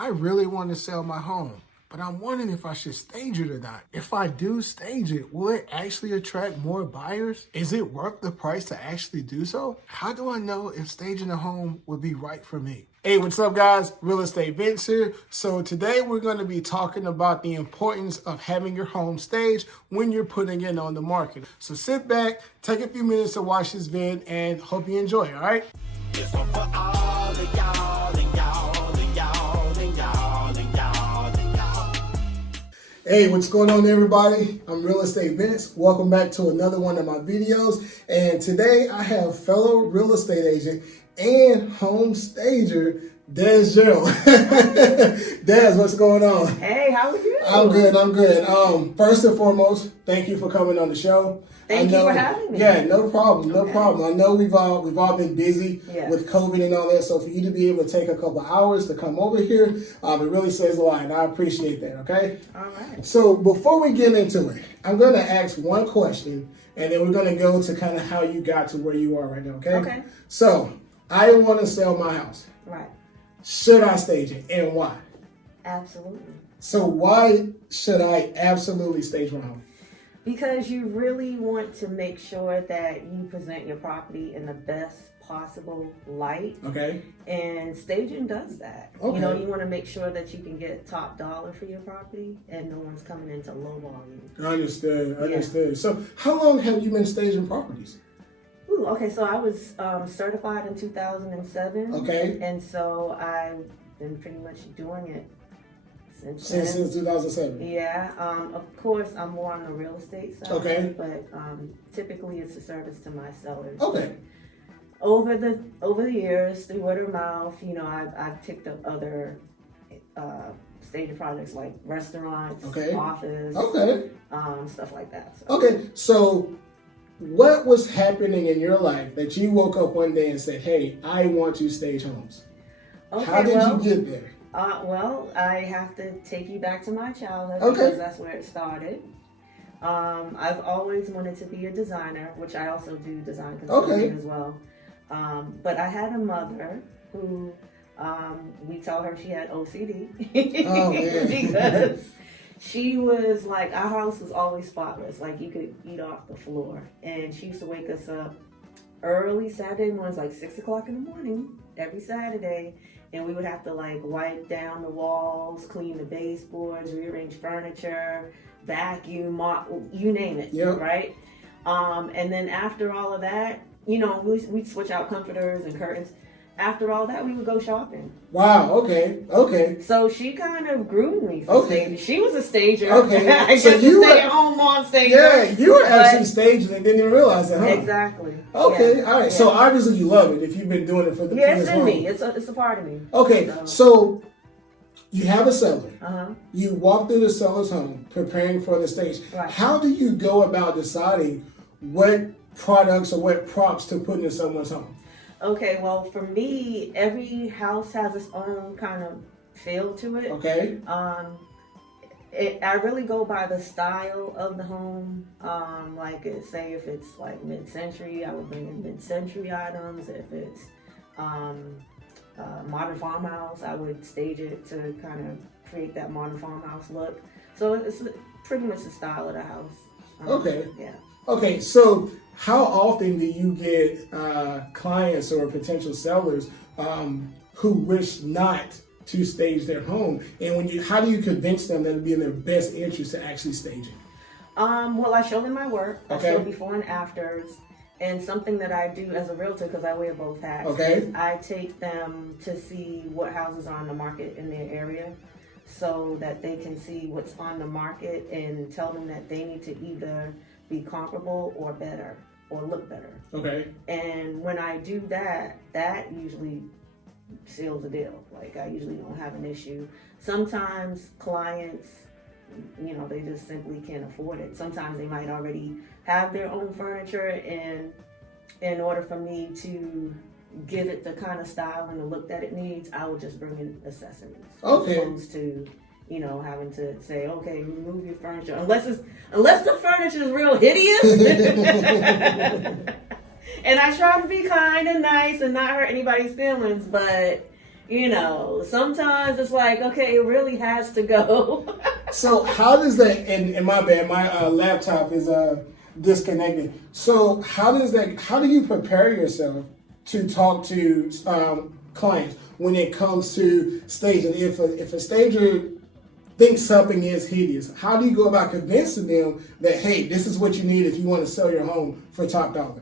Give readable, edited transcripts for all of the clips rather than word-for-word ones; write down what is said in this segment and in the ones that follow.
I really want to sell my home, but I'm wondering if I should stage it or not. If I do stage it, will it actually attract more buyers? Is it worth the price to actually do so? How do I know if staging a home would be right for me? Hey, what's up guys? Real Estate Vince here. So today we're going to be talking about the importance of having your home staged when you're putting it on the market. So sit back, take a few minutes to watch this vid, and hope you enjoy, all right? This one for all of y'all and y'all and y'all and y'all and y'all and y'all. Hey, what's going on everybody? I'm Real Estate Vince. Welcome back to another one of my videos. And today I have fellow real estate agent and home stager, Des Gerald. Des, what's going on? Hey, how are you? I'm good. First and foremost, thank you for coming on the show. Thank you for having me. Yeah, no problem. I know we've all been busy with COVID and all that, so for you to be able to take a couple hours to come over here, it really says a lot, and I appreciate that, okay? All right. So before we get into it, I'm going to ask one question, and then we're going to go to kind of how you got to where you are right now, okay? Okay. So, I want to sell my house. Right. Should I stage it, and why? Absolutely. So why should I absolutely stage my home? Because you really want to make sure that you present your property in the best possible light. Okay. And staging does that. Okay. You know, you want to make sure that you can get top dollar for your property and no one's coming into low volume. Understood. So how long have you been staging properties? Ooh, okay, so I was certified in 2007. Okay. And so I've been pretty much doing it since 2007. Yeah, of course, I'm more on the real estate side. Okay. But typically, it's a service to my sellers. Okay. Over the years, through word of mouth, you know, I've picked up other staging projects like restaurants, office, stuff like that. So. Okay. So, what was happening in your life that you woke up one day and said, "Hey, I want to stage homes"? Okay, how did you get there? Well, I have to take you back to my childhood because that's where it started. I've always wanted to be a designer, which I also do design consulting as well. But I had a mother who, we tell her she had OCD. Oh, man. Because she was like, our house was always spotless. Like you could eat off the floor. And she used to wake us up early Saturday mornings, like 6 o'clock in the morning, every Saturday. And we would have to like wipe down the walls, clean the baseboards, rearrange furniture, vacuum, mop, you name it, right? And then after all of that, you know, we'd switch out comforters and curtains. After all that, we would go shopping. Wow, okay. So she kind of groomed me for staging. She was a stager. Okay. I so guess you a stay-at-home mom stager. Yeah, you were actually staging and didn't even realize it, huh? Exactly. Okay, yeah. all right. Yeah. So obviously you love it if you've been doing it for the it's in me. It's a part of me. Okay, so you have a seller. Uh-huh. You walk through the seller's home preparing for the stage. Right. How do you go about deciding what products or what props to put in someone's home? Okay, well, for me, every house has its own kind of feel to it. Okay. I really go by the style of the home. Like, say if it's like mid-century, I would bring in mid-century items. If it's modern farmhouse, I would stage it to kind of create that modern farmhouse look. So it's pretty much the style of the house. Okay. Yeah. Okay, so how often do you get clients or potential sellers who wish not to stage their home? And how do you convince them that it'd be in their best interest to actually stage it? Well, I show them my work. Okay. I show before and afters. And something that I do as a realtor, because I wear both hats, is I take them to see what houses are on the market in their area so that they can see what's on the market and tell them that they need to either be comparable or better or look better. Okay. And when I do that, that usually seals the deal. Like I usually don't have an issue. Sometimes clients, you know, they just simply can't afford it. Sometimes they might already have their own furniture, and in order for me to give it the kind of style and the look that it needs, I would just bring in accessories. Okay. As opposed to, you know, having to say, okay, remove your furniture. Unless the furniture is real hideous. And I try to be kind and nice and not hurt anybody's feelings, but sometimes it's like, okay, it really has to go. So how does that, and my bad, my laptop is disconnected. So how do you prepare yourself to talk to clients when it comes to staging? If a stager thinks something is hideous, how do you go about convincing them that, hey, this is what you need if you want to sell your home for top dollar?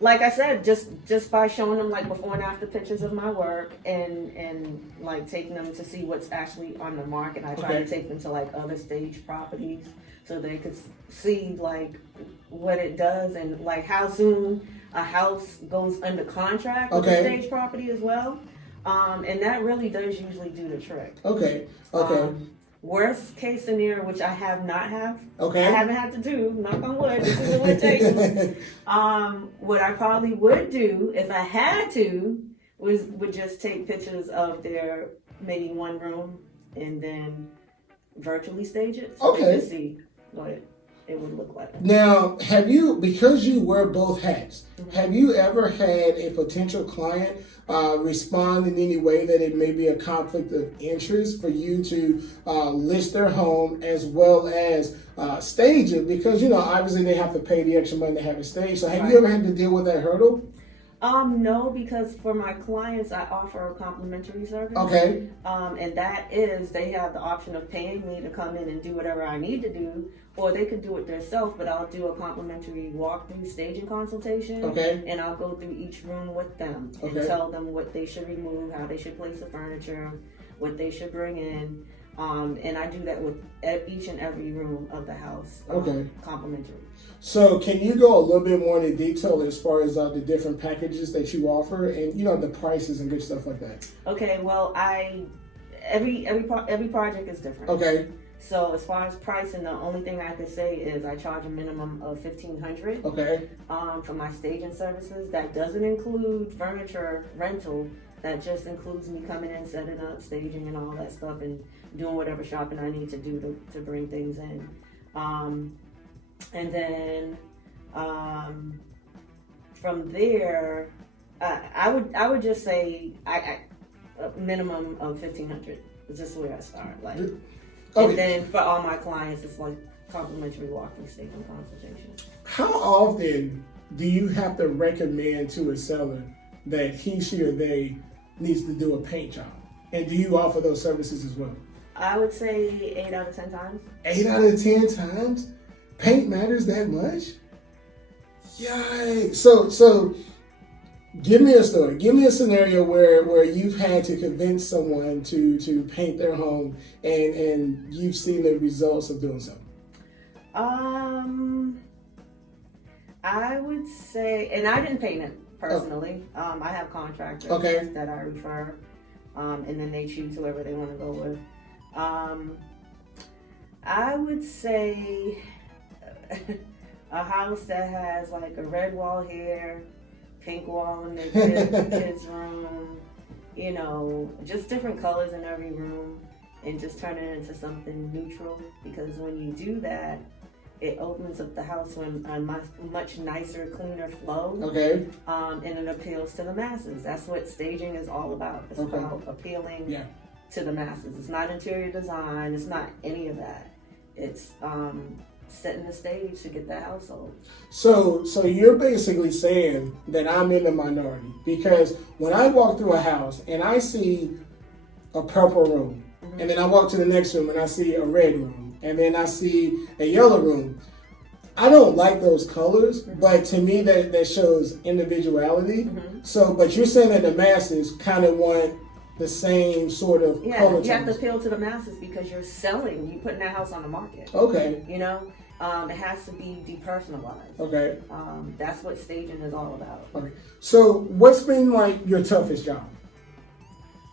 Like I said, just by showing them like before and after pictures of my work and like taking them to see what's actually on the market. I try to take them to like other stage properties so they could see like what it does and like how soon a house goes under contract with a stage property as well. And that really does usually do the trick. Okay. Worst case scenario, which I have not have, I haven't had to do, knock on wood, this is what it takes. What I probably would do if I had to would just take pictures of their maybe one room and then virtually stage it so they could see what it would look like. Now, because you wear both hats, have you ever had a potential client respond in any way that it may be a conflict of interest for you to list their home as well as stage it? Because, obviously they have to pay the extra money to have it staged. So have you ever had to deal with that hurdle? No, because for my clients, I offer a complimentary service. And that is, they have the option of paying me to come in and do whatever I need to do, or they could do it themselves, but I'll do a complimentary walkthrough staging consultation. And I'll go through each room with them and tell them what they should remove, how they should place the furniture, what they should bring in. And I do that with each and every room of the house. Complimentary. So can you go a little bit more into detail as far as the different packages that you offer and the prices and good stuff like that? Okay, well, every project is different. So as far as pricing, the only thing I could say is I charge a minimum of $1,500 for my staging services. That doesn't include furniture rental. That just includes me coming in, setting up, staging, and all that stuff, and doing whatever shopping I need to do to bring things in. And then from there, I would just say a minimum of $1,500 is just where I start. And then for all my clients, it's like complimentary walking staging consultation. How often do you have to recommend to a seller that he, she, or they needs to do a paint job? And do you offer those services as well? I would say 8 out of 10 times. 8 out of 10 times? Paint matters that much? Yikes. So give me a story. Give me a scenario where you've had to convince someone to paint their home and you've seen the results of doing so. I would say, and I didn't paint it personally. I have contractors that I refer, and then they choose whoever they want to go with. I would say a house that has like a red wall here, pink wall in the kids' room, just different colors in every room, and just turn it into something neutral. Because when you do that, it opens up the house with a much nicer, cleaner flow. And it appeals to the masses. That's what staging is all about. It's about appealing to the masses. It's not interior design. It's not any of that. It's setting the stage to get the house sold. So you're basically saying that I'm in the minority, because when I walk through a house and I see a purple room, and then I walk to the next room and I see a red room, and then I see a yellow room, I don't like those colors, but to me that shows individuality. But you're saying that the masses kind of want the same sort of color. You have to appeal to the masses because you're selling. You're putting that house on the market. It has to be depersonalized. That's what staging is all about. So what's been like your toughest job?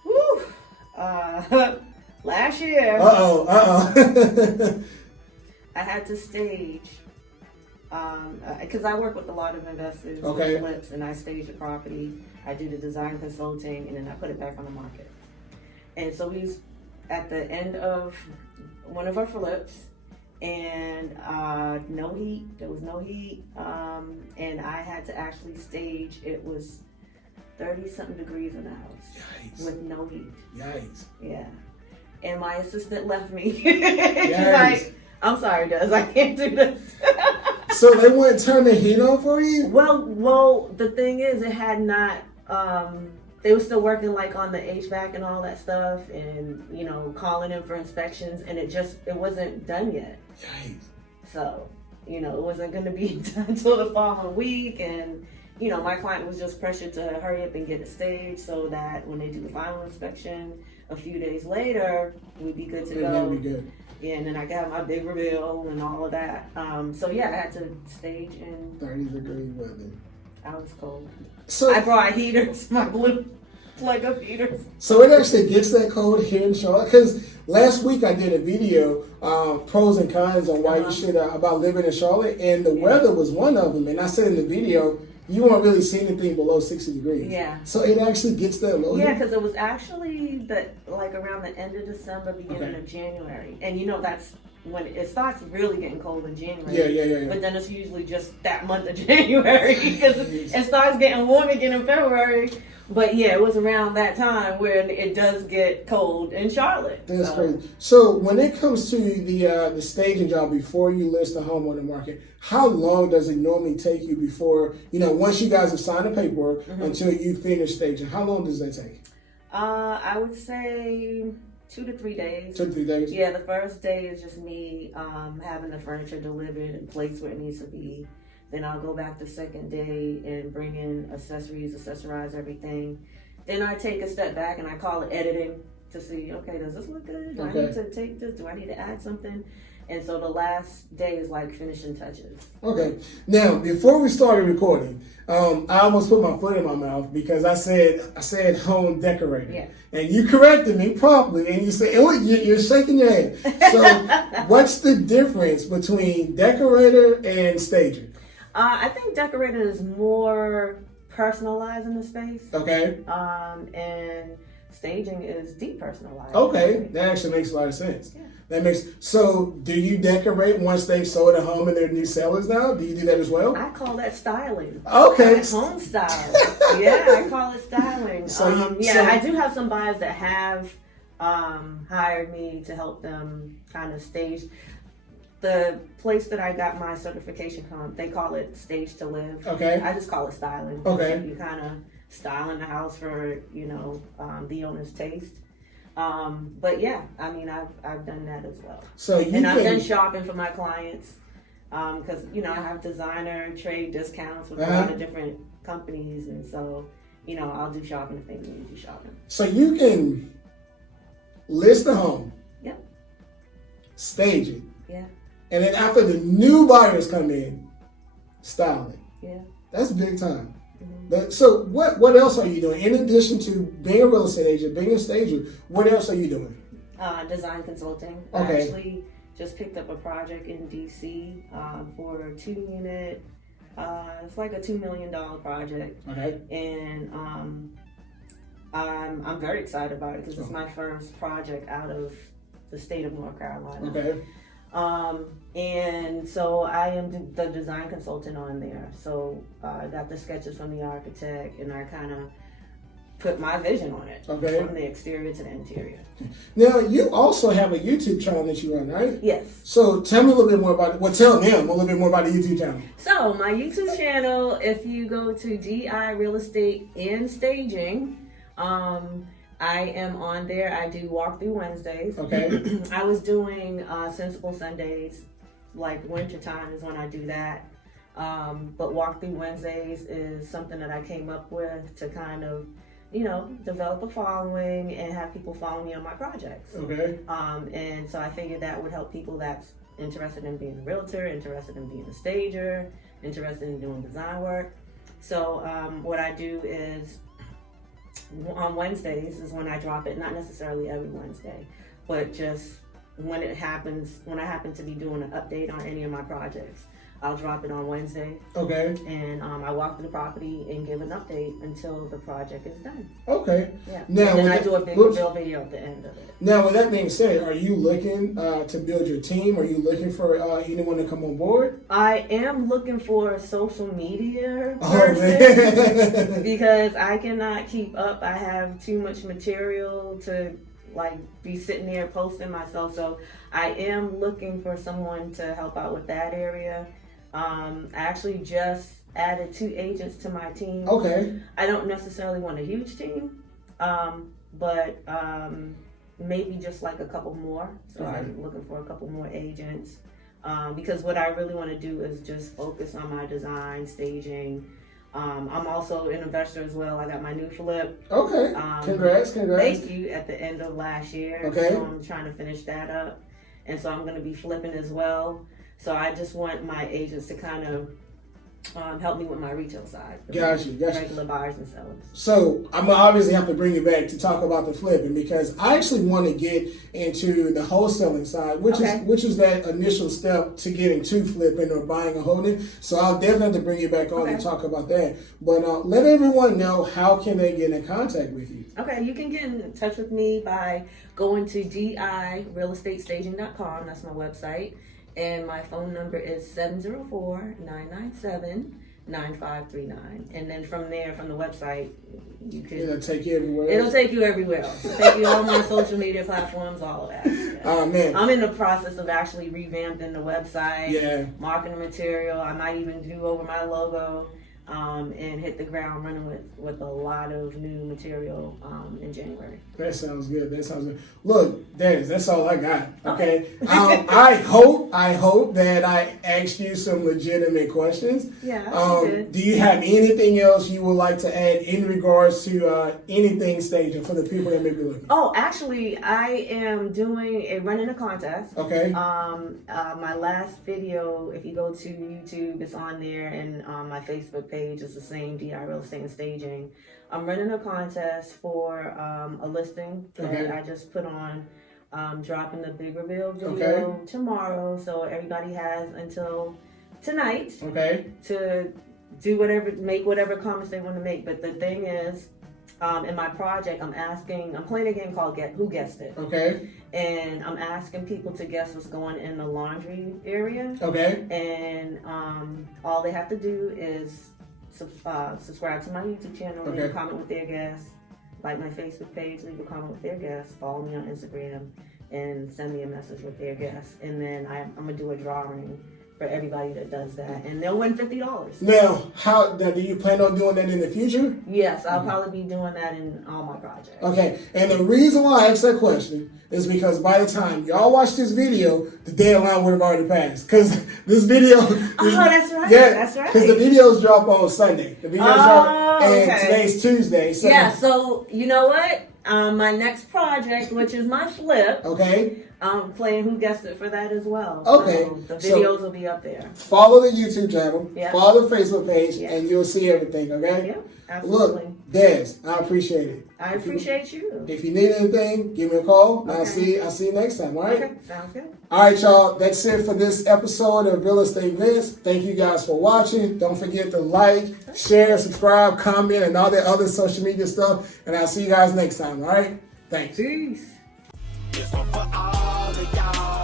Woo! Last year. I had to stage, because I work with a lot of investors with flips, and I stage a property. I do the design consulting, and then I put it back on the market. And so we was at the end of one of our flips, and no heat. There was no heat, and I had to actually stage. It was 30-something degrees in the house. Yikes. With no heat. Yikes. Yeah. And my assistant left me. She's Yikes. like, I'm sorry, Des, I can't do this. So they wouldn't turn the heat on for you? Well, the thing is, it had not, they were still working like on the HVAC and all that stuff and, you know, calling in for inspections, and it wasn't done yet. Yikes. So, you know, it wasn't going to be done until the following week, and, you know, my client was just pressured to hurry up and get it staged so that when they do the final inspection a few days later, we'd be good to go. That'd be good. Yeah, and then I got my big reveal and all of that. So yeah, I had to stage in 30-degree weather. I was cold. So I brought heaters, my blue plug-up heaters. So it actually gets that cold here in Charlotte. Because last week I did a video, pros and cons on why you should about living in Charlotte, and the weather was one of them. And I said in the video, you won't really see anything below 60 degrees. Yeah. So it actually gets that low. Yeah, because it was actually like around the end of December, beginning of January, and you know that's when it starts really getting cold in January. Yeah. But then it's usually just that month of January because it starts getting warm again in February. But yeah, it was around that time where it does get cold in Charlotte. That's crazy. So when it comes to the staging job before you list the home on the market, how long does it normally take you before, you know, once you guys have signed the paperwork until you finish staging? How long does that take? I would say 2 to 3 days. 2 to 3 days? Yeah, the first day is just me having the furniture delivered and placed where it needs to be. Then I'll go back the second day and bring in accessories, accessorize everything. Then I take a step back and I call it editing to see, okay, does this look good? Do I need to take this? Do I need to add something? And so the last day is like finishing touches. Okay. Now, before we started recording, I almost put my foot in my mouth because I said home decorator. Yeah. And you corrected me promptly, and you said, oh, you're shaking your head. So what's the difference between decorator and stager? I think decorating is more personalizing the space. Okay. And staging is depersonalizing. Okay, that actually makes a lot of sense. Yeah. That makes. So, do you decorate once they've sold a home and they're new sellers now? Do you do that as well? I call that styling. Okay. Like home style. Yeah, I call it styling. So I do have some buyers that have hired me to help them kind of stage. The place that I got my certification from, they call it Stage to Live. Okay. I just call it styling. Okay. You kind of styling the house for, you know, the owner's taste. But yeah, I mean, I've done that as well. So I've done shopping for my clients because, you know, I have designer trade discounts with a lot of different companies. And so, you know, I'll do shopping if they need to do shopping. So you can list the home. Yep. Stage it. Yeah. And then after the new buyers come in, style it. Yeah. That's big time. Mm-hmm. So what else are you doing? In addition to being a real estate agent, being a stager, what else are you doing? Design consulting. Okay. I actually just picked up a project in DC for a 2-unit. It's like a $2 million project. Okay. And I'm very excited about it because it's my first project out of the state of North Carolina. Okay. And so I am the design consultant on there. So I got the sketches from the architect and I kind of put my vision on it. Okay. From the exterior to the interior. Now, you also have a YouTube channel that you run, right? Yes. So tell me a little bit more about it. Well, tell them a little bit more about the YouTube channel. So my YouTube channel, if you go to DI Real Estate and Staging, I am on there. I do walkthrough Wednesdays. Okay. I was doing Sensible Sundays, like wintertime is when I do that. But walkthrough Wednesdays is something that I came up with to kind of, you know, develop a following and have people follow me on my projects. Okay. And so I figured that would help people that's interested in being a realtor, interested in being a stager, interested in doing design work. So what I do is on Wednesdays is when I drop it, not necessarily every Wednesday, but just when it happens, when I happen to be doing an update on any of my projects. I'll drop it on Wednesday. Okay. And I walk through the property and give an update until the project is done. Okay. Yeah. Now, and then I do a big reveal video at the end of it. Now, with that being said, are you looking to build your team? Are you looking for anyone to come on board? I am looking for a social media Oh, person man. because I cannot keep up. I have too much material to like be sitting there posting myself. So I am looking for someone to help out with that area. I actually just added 2 agents to my team. Okay. I don't necessarily want a huge team, but maybe just like a couple more. So I'm looking for a couple more agents because what I really want to do is just focus on my design, staging. I'm also an investor as well. I got my new flip. Okay. Congrats. Thank you. At the end of last year. Okay. So I'm trying to finish that up. And so I'm going to be flipping as well. So I just want my agents to kind of help me with my retail side. Gotcha. Regular buyers and sellers. So I'm gonna obviously have to bring you back to talk about the flipping because I actually want to get into the wholesaling side, which is that initial step to getting to flipping or buying or holding. So I'll definitely have to bring you back on and talk about that. But let everyone know how can they get in contact with you. Okay, you can get in touch with me by going to direalestatestaging.com. That's my website. And my phone number is 704-997-9539. And then from there, from the website, you can... It'll take you everywhere. It'll take you everywhere. It'll take you on my social media platforms, all of that. Yeah. Oh, man. I'm in the process of actually revamping the website. Yeah. Marketing material. I might even do over my logo. And hit the ground running with a lot of new material in January. That sounds good. Look, that's all I got. Okay. I hope that I asked you some legitimate questions. Yeah, you did. Do you have anything else you would like to add in regards to anything staging for the people that may be looking? Oh, actually, I am running a contest. Okay. My last video, if you go to YouTube, it's on there, and my Facebook page is the same, DI Real Estate and Staging. I'm running a contest for a listing that I just put on, dropping the big reveal video tomorrow. So everybody has until tonight to make whatever comments they want to make. But the thing is, in my project, I'm playing a game called Who Guessed It. Okay. And I'm asking people to guess what's going in the laundry area. Okay. And all they have to do is subscribe to my YouTube channel, leave a comment with their guess, like my Facebook page, leave a comment with their guess, follow me on Instagram, and send me a message with their guess. And then I'm going to do a drawing for everybody that does that, and they'll win $50. Now, do you plan on doing that in the future? Yes, I'll probably be doing that in all my projects. Okay, and the reason why I asked that question is because by the time y'all watch this video, the deadline would have already passed. Because this video... that's right. Yeah, that's right. Because the videos drop on Sunday. The videos drop, and today's Tuesday. So. Yeah, so you know what? My next project, which is my flip... Okay. I'm playing Who Guessed It for that as well. Okay. So the videos will be up there. Follow the YouTube channel, follow the Facebook page, Yeah. and you'll see everything, okay? Yeah, absolutely. Look, Des, I appreciate it. I appreciate you. If you need anything, give me a call. Okay. I'll see you next time, all right? Okay, sounds good. All right, y'all. That's it for this episode of Real Estate Vince. Thank you guys for watching. Don't forget to like, share, subscribe, comment, and all that other social media stuff. And I'll see you guys next time, all right? Thanks. Peace. This one for all of y'all.